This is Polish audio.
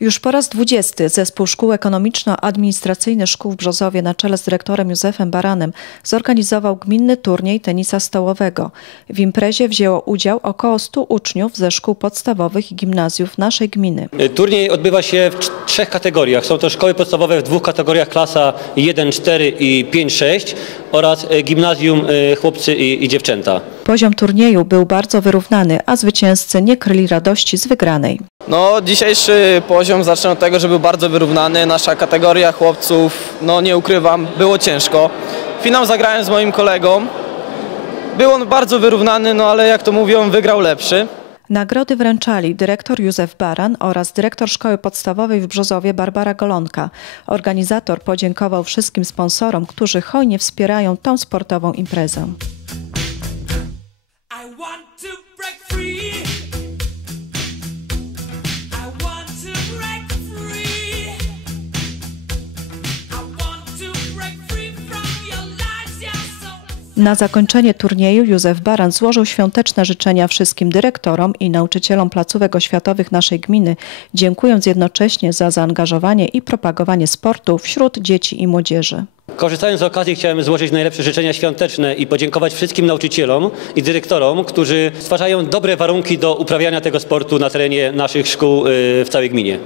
Już po raz dwudziesty Zespół Szkół Ekonomiczno-Administracyjnych Szkół w Brzozowie na czele z dyrektorem Józefem Baranem zorganizował gminny turniej tenisa stołowego. W imprezie wzięło udział około 100 uczniów ze szkół podstawowych i gimnazjów naszej gminy. Turniej odbywa się w trzech kategoriach. Są to szkoły podstawowe w dwóch kategoriach, klasa 1, 4 i 5, 6 oraz e, gimnazjum e, chłopcy i, i dziewczęta. Poziom turnieju był bardzo wyrównany, a zwycięzcy nie kryli radości z wygranej. No, dzisiejszy poziom zacznę od tego, że był bardzo wyrównany. Nasza kategoria chłopców, no nie ukrywam, było ciężko. Finał zagrałem z moim kolegą. Był on bardzo wyrównany, no ale jak to mówią, wygrał lepszy. Nagrody wręczali dyrektor Józef Baran oraz dyrektor Szkoły Podstawowej w Brzozowie Barbara Golonka. Organizator podziękował wszystkim sponsorom, którzy hojnie wspierają tą sportową imprezę. Na zakończenie turnieju Józef Baran złożył świąteczne życzenia wszystkim dyrektorom i nauczycielom placówek oświatowych naszej gminy, dziękując jednocześnie za zaangażowanie i propagowanie sportu wśród dzieci i młodzieży. Korzystając z okazji chciałem złożyć najlepsze życzenia świąteczne i podziękować wszystkim nauczycielom i dyrektorom, którzy stwarzają dobre warunki do uprawiania tego sportu na terenie naszych szkół e, w całej gminie.